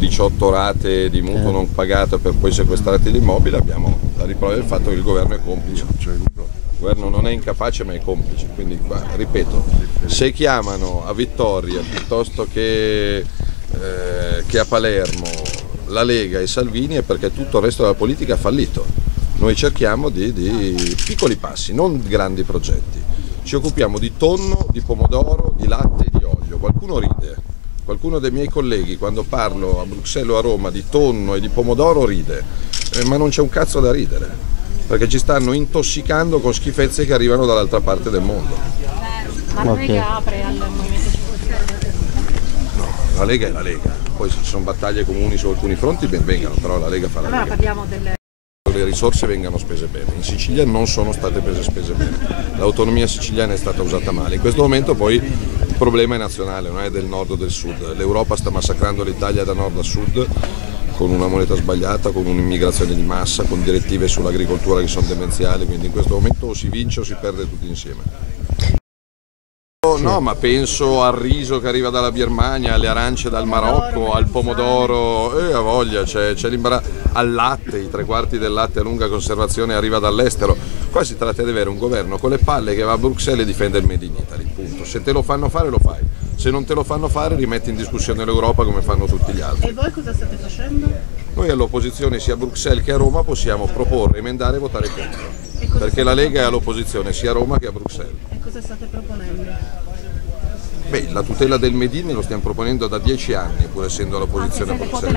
18 rate di mutuo non pagato per poi sequestrarti l'immobile, abbiamo la riprova del fatto che il governo è complice. Il governo non è incapace ma è complice, quindi qua, ripeto, se chiamano a Vittoria piuttosto che a Palermo la Lega e Salvini è perché tutto il resto della politica ha fallito. Noi cerchiamo di piccoli passi, non grandi progetti. Ci occupiamo di tonno, di pomodoro, di latte e di olio. Qualcuno ride, qualcuno dei miei colleghi quando parlo a Bruxelles o a Roma di tonno e di pomodoro ride, ma non c'è un cazzo da ridere, perché ci stanno intossicando con schifezze che arrivano dall'altra parte del mondo. Ma la Lega apre al Movimento 5 Stelle? No, la Lega è la Lega, poi se ci sono battaglie comuni su alcuni fronti ben vengano, però la Lega fa la Lega. Allora parliamo delle... Le risorse vengano spese bene, in Sicilia non sono state spese bene, l'autonomia siciliana è stata usata male, in questo momento poi il problema è nazionale, non è del nord o del sud, l'Europa sta massacrando l'Italia da nord a sud con una moneta sbagliata, con un'immigrazione di massa, con direttive sull'agricoltura che sono demenziali, quindi in questo momento o si vince o si perde tutti insieme. No, ma penso al riso che arriva dalla Birmania, alle arance dal Marocco, al pomodoro, a voglia, c'è l'imbarazzo, al latte, i 3/4 del latte a lunga conservazione arriva dall'estero. Qua si tratta di avere un governo con le palle che va a Bruxelles e difende il Made in Italy, punto. Se te lo fanno fare lo fai, se non te lo fanno fare rimetti in discussione l'Europa come fanno tutti gli altri. E voi cosa state facendo? Noi all'opposizione sia a Bruxelles che a Roma possiamo proporre, emendare e votare contro, perché la Lega è all'opposizione sia a Roma che a Bruxelles. E cosa state proponendo? Beh, la tutela del Made in lo stiamo proponendo da 10 anni, pur essendo all'opposizione a Bruxelles.